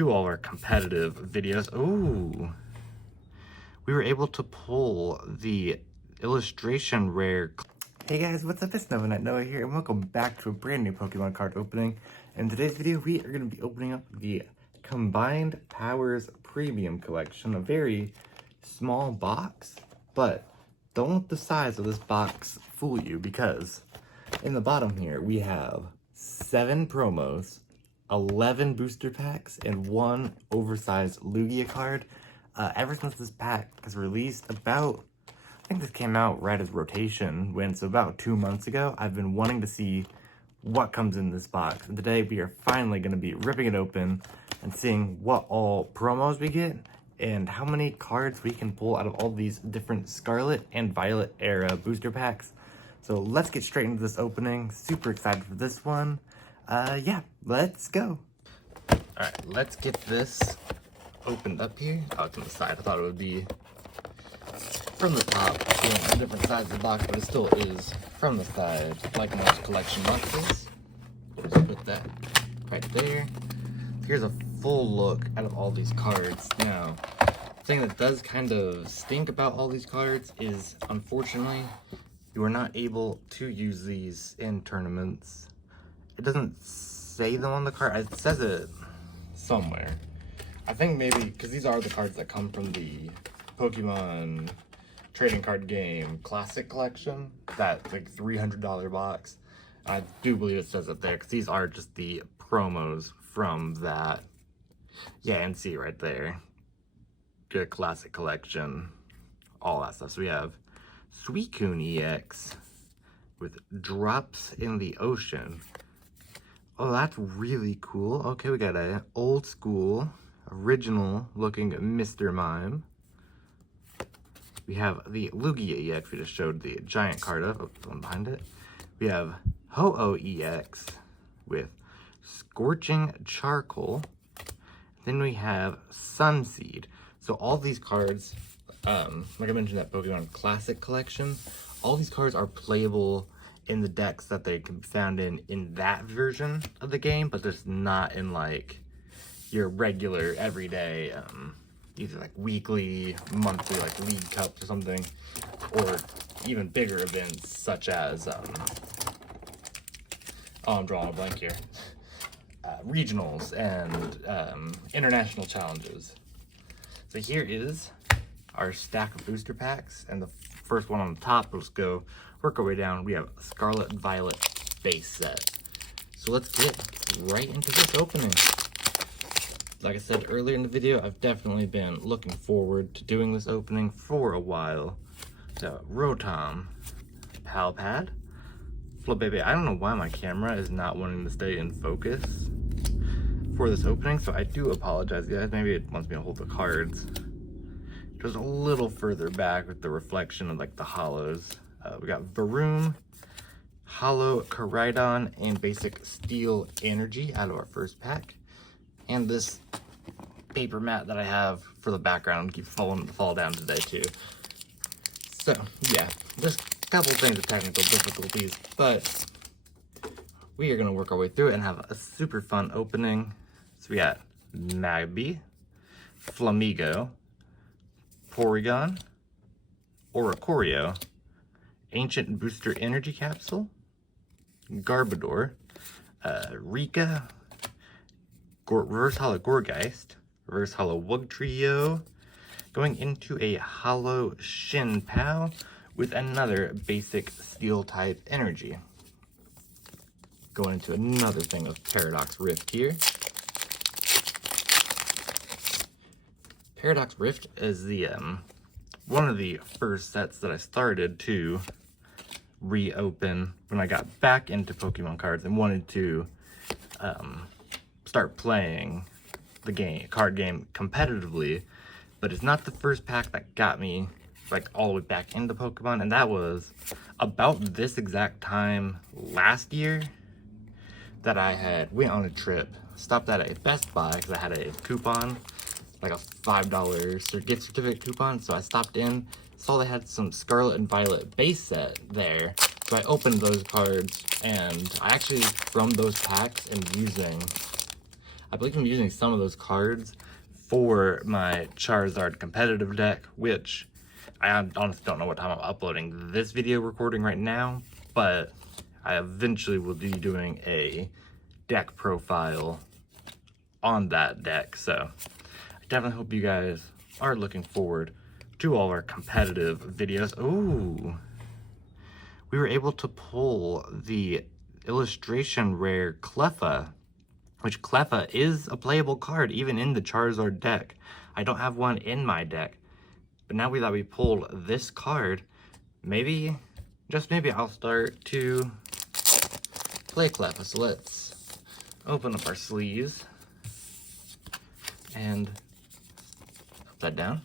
to all our competitive videos. Ooh, we were able to pull the illustration rare. Hey guys, what's up? It's Noah here, and welcome back to a brand new Pokemon card opening. In today's video, we are going to be opening up the Combined Powers Premium Collection, a very small box, but don't let the size of this box fool you, because in the bottom here, we have 7 promos, 11 booster packs, and 1 oversized Lugia card. Ever since this pack was released I think this came out right as rotation went, so about 2 months ago, I've been wanting to see what comes in this box. And today we are finally going to be ripping it open and seeing what all promos we get and how many cards we can pull out of all these different Scarlet and Violet era booster packs. So let's get straight into this opening. Super excited for this one. Yeah, let's go. Alright, let's get this opened up here. Oh, it's on the side. I thought it would be from the top, on different sides of the box, but it still is from the side, like most collection boxes. Just put that right there. Here's a full look out of all these cards. Now, the thing that does kind of stink about all these cards is, unfortunately, you are not able to use these in tournaments. It doesn't say them on the card. It says it somewhere. I think maybe because these are the cards that come from the Pokemon trading card game classic collection, that like $300 box. I do believe it says it there because these are just the promos from that. Yeah, and see right there, good classic collection, all that stuff. So we have Suicune EX with Drops in the Ocean. Oh, that's really cool. Okay, we got a old school, original looking Mr. Mime. We have the Lugia EX, we just showed the giant card of, oh, the one behind it. We have Ho-Oh EX with Scorching Charcoal. Then we have Sunseed. So all these cards, like I mentioned, that Pokemon Classic collection, all these cards are playable in the decks that they can be found in that version of the game, but just not in like your regular everyday either like weekly, monthly, like League Cups or something, or even bigger events such as oh, I'm drawing a blank here, regionals and international challenges. So here is our stack of booster packs, and the first one on the top, let's go work our way down. We have Scarlet Violet base set. So let's get right into this opening. Like I said earlier in the video, I've definitely been looking forward to doing this opening for a while. So Rotom, Palpad, Flabébé. I don't know why my camera is not wanting to stay in focus for this opening, so I do apologize, guys. Maybe it wants me to hold the cards just a little further back with the reflection of like the hollows. We got Varoom, Hollow Koraidon, and Basic Steel Energy out of our first pack. And this paper mat that I have for the background keeps falling to fall down today too. So yeah, just a couple things of technical difficulties, but we are gonna work our way through it and have a super fun opening. So we got Magby, Flamigo, Porygon, Oricorio, Ancient Booster Energy Capsule, Garbodor, Rika, Reverse Hollow Gourgeist, Reverse Hollow Wugtrio, going into a Hollow Shinpao with another basic Steel type energy. Going into another thing of Paradox Rift here. Paradox Rift is the one of the first sets that I started to reopen when I got back into Pokemon cards and wanted to start playing the card game competitively. But it's not the first pack that got me like all the way back into Pokemon, and that was about this exact time last year that I went on a trip, stopped at a Best Buy because I had a coupon, like a $5 gift certificate coupon. So I stopped in, saw they had some Scarlet and Violet base set there. So I opened those cards, and I actually, from those packs and using, I believe I'm using some of those cards for my Charizard competitive deck, which I honestly don't know what time I'm uploading this video recording right now, but I eventually will be doing a deck profile on that deck. So I definitely hope you guys are looking forward to all our competitive videos. Ooh, we were able to pull the illustration rare Cleffa, which Cleffa is a playable card even in the Charizard deck. I don't have one in my deck, but now that we pulled this card, maybe, just maybe, I'll start to play Cleffa. So let's open up our sleeves and upside down.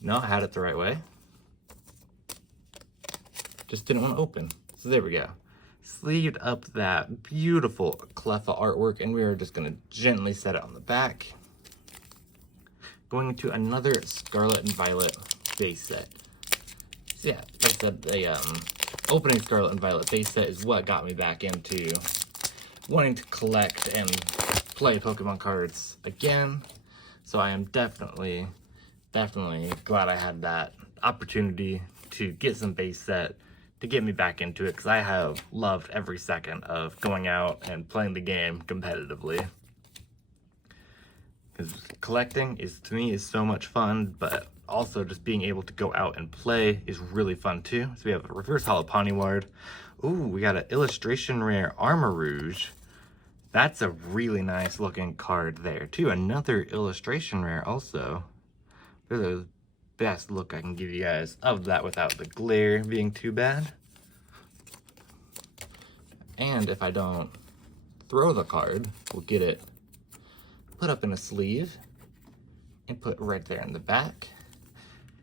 No, I had it the right way. Just didn't want to open. So there we go. Sleeved up that beautiful Cleffa artwork, and we are just going to gently set it on the back. Going into another Scarlet and Violet base set. So yeah, like I said, the opening Scarlet and Violet base set is what got me back into wanting to collect and play Pokemon cards again. So I am definitely glad I had that opportunity to get some base set to get me back into it, because I have loved every second of going out and playing the game competitively. Because collecting to me is so much fun, but also just being able to go out and play is really fun too. So we have a reverse holo Poniward. Ooh, we got an illustration rare Armor Rouge. That's a really nice looking card there too. Another illustration rare also. They're the best look I can give you guys of that without the glare being too bad. And if I don't throw the card, we'll get it put up in a sleeve and put right there in the back.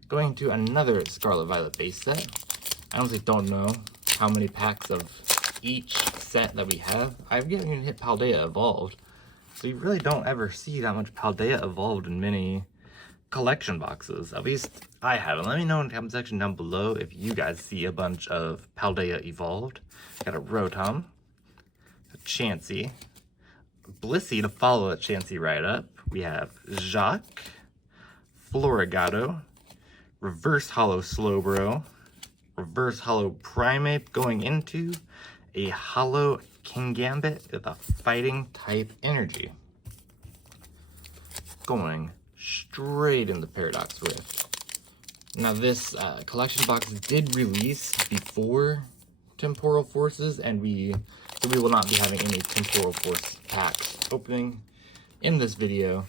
Going to another Scarlet Violet base set. I honestly don't know how many packs of each set that we have. I haven't even hit Paldea Evolved, so you really don't ever see that much Paldea Evolved in many collection boxes. At least I haven't. Let me know in the comment section down below if you guys see a bunch of Paldea Evolved. Got a Rotom, a Chansey, Blissey to follow that Chansey right up. We have Jacques, Floragato, reverse holo Slowbro, reverse holo Primeape, going into a holo Kingambit with a fighting type energy. Going straight in the Paradox Rift. Now this collection box did release before Temporal Forces, and we will not be having any Temporal Force packs opening in this video,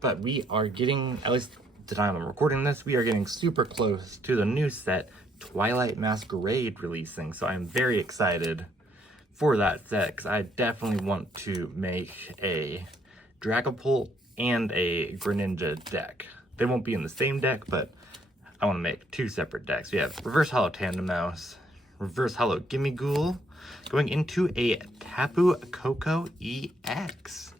but we are getting, at least the time I'm recording this, we are getting super close to the new set Twilight Masquerade releasing, so I'm very excited for that set, because I definitely want to make a Dragapult and a Greninja deck. They won't be in the same deck, but I want to make two separate decks. We have reverse holo Tandemaus, reverse holo Gimmighoul, going into a Tapu Koko EX.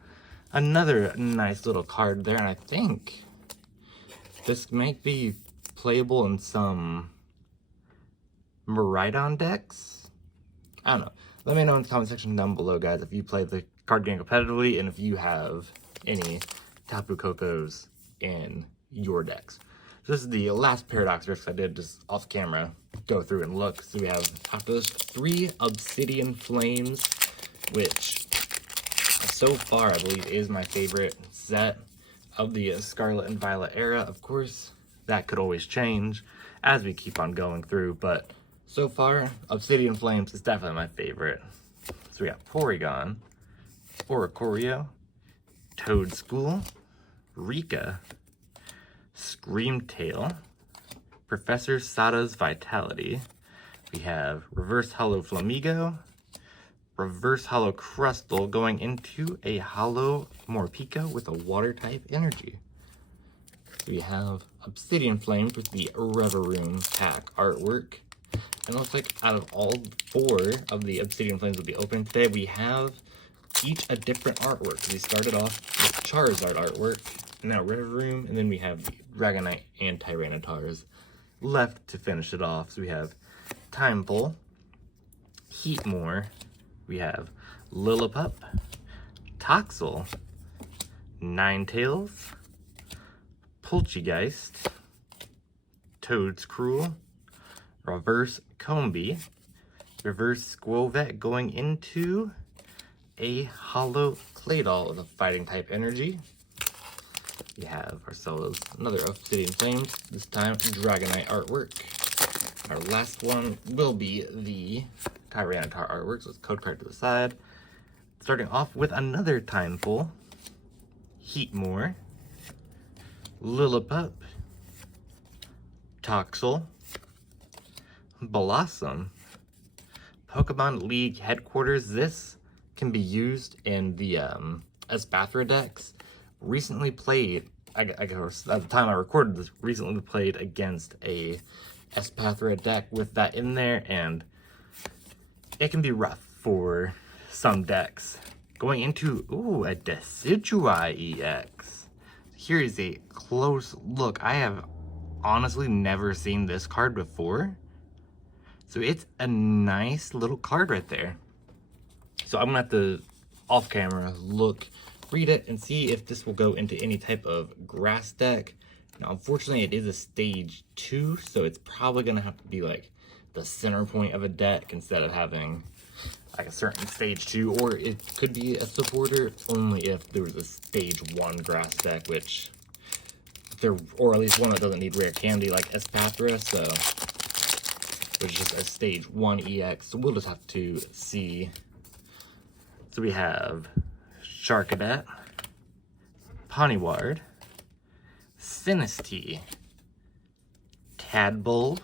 Another nice little card there, and I think this might be playable in some Miraidon decks? I don't know. Let me know in the comment section down below, guys, if you play the card game competitively and if you have any Tapu Kokos in your decks. So this is the last Paradox Rift I did just off camera. Go through and look. So we have, after this, 3 Obsidian Flames, which so far I believe is my favorite set of the Scarlet and Violet era. Of course, that could always change as we keep on going through, but so far, Obsidian Flames is definitely my favorite. So we got Porygon, Oricorio, Toadschool, Rika, Screamtail, Professor Sada's Vitality. We have Reverse Holo Flamigo, Reverse Holo Crustle, going into a Holo Morpeko with a Water type energy. We have Obsidian Flames with the Reverum pack artwork. And it looks like out of all 4 of the Obsidian Flames we'll be opening today, we have each a different artwork. We started off with Charizard artwork, now Reverum, and then we have the Dragonite and Tyrannotars left to finish it off. So we have Timepole, Heatmore, we have Lillipup, Toxel, Ninetales, Poltergeist, Toadscruel, Reverse Combi, Reverse Squovet going into a Hollow Claydol with a fighting type energy. We have ourselves another Obsidian Flames, this time Dragonite artwork. Our last one will be the Tyranitar artwork, so it's code card to the side. Starting off with another Timeful, Heatmore, Lillipup, Toxel, Blossom, Pokemon League Headquarters. This can be used in the Espathra decks. Recently played, I guess at the time I recorded this, recently played against a Espathra deck with that in there, and it can be rough for some decks. Going into, ooh, a Decidueye EX. Here is a close look. I have honestly never seen this card before. So it's a nice little card right there. So I'm gonna have to, off camera, read it, and see if this will go into any type of grass deck. Now, unfortunately, it is a stage 2, so it's probably gonna have to be like the center point of a deck instead of having like a certain stage 2, or it could be a supporter only if there was a stage 1 grass deck, which there, or at least one that doesn't need rare candy like Espathra, so which is just a stage 1 EX. So we'll just have to see. So we have Sharkadet, Poniward, Sinistea, Tadbull,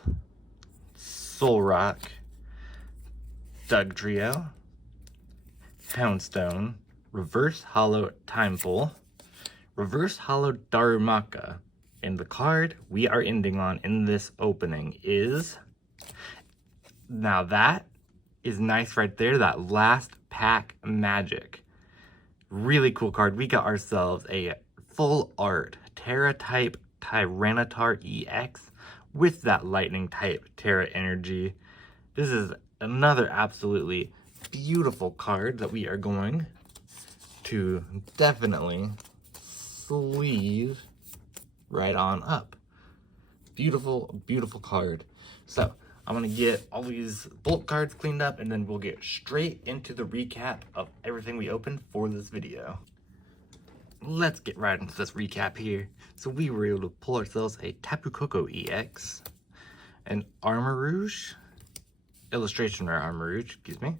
Solrock, Dugtrio, Houndstone, Reverse Hollow Timeful, Reverse Hollow Darumaka. And the card we are ending on in this opening is, now that is nice right there, that last pack magic. Really cool card. We got ourselves a full art Terra type Tyranitar EX with that lightning type Terra energy. This is another absolutely beautiful card that we are going to definitely sleeve right on up. Beautiful, beautiful card. So I'm gonna get all these bulk cards cleaned up, and then we'll get straight into the recap of everything we opened for this video. Let's get right into this recap here. So we were able to pull ourselves a Tapu Koko EX, an Armarouge, illustration rare Armarouge, excuse me.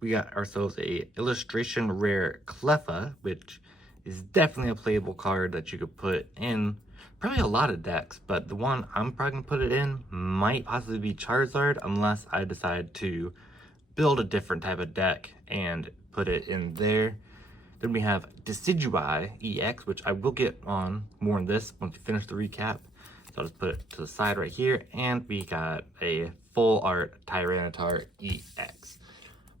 We got ourselves a illustration rare Cleffa, which is definitely a playable card that you could put in probably a lot of decks, but the one I'm probably gonna put it in might possibly be Charizard, unless I decide to build a different type of deck and put it in there. Then we have Decidueye EX, which I will get on more on this once we finish the recap. So I'll just put it to the side right here. And we got a full art Tyranitar EX.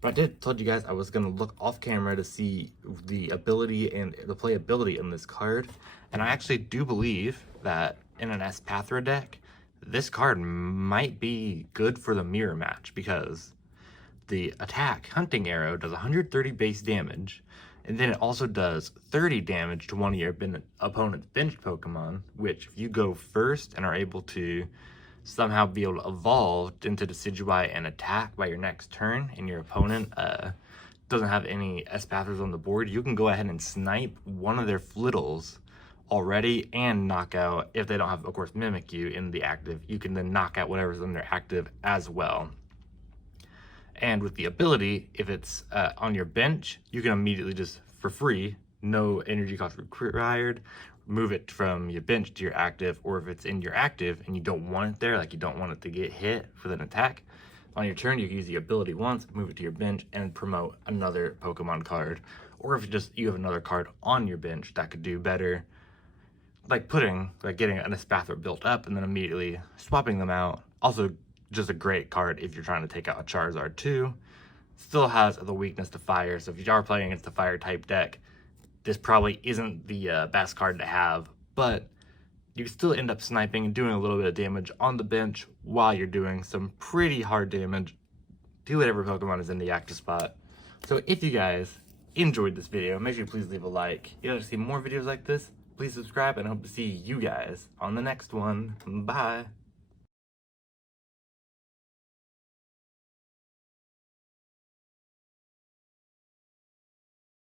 But I did told you guys I was gonna look off camera to see the ability and the playability in this card. And I actually do believe that in an Espathra deck, this card might be good for the mirror match, because the attack Hunting Arrow does 130 base damage, and then it also does 30 damage to one of your opponent's benched Pokemon, which if you go first and are able to somehow be able to evolve into Decidueye and attack by your next turn, and your opponent doesn't have any Espathras on the board, you can go ahead and snipe one of their Flittles already and knock out, if they don't have, of course, Mimikyu in the active, you can then knock out whatever's in their active as well. And with the ability, if it's on your bench, you can immediately just, for free, no energy cost required, move it from your bench to your active, or if it's in your active and you don't want it there, like you don't want it to get hit with an attack, on your turn you can use the ability once, move it to your bench, and promote another Pokemon card. Or if you have another card on your bench that could do better, like getting an Espathra built up and then immediately swapping them out. Also, just a great card if you're trying to take out a Charizard too. Still has the weakness to fire, so if you are playing against a fire type deck, this probably isn't the best card to have, but you can still end up sniping and doing a little bit of damage on the bench while you're doing some pretty hard damage to whatever Pokemon is in the active spot. So if you guys enjoyed this video, make sure you please leave a like. If you'd like to see more videos like this, please subscribe, and I hope to see you guys on the next one. Bye.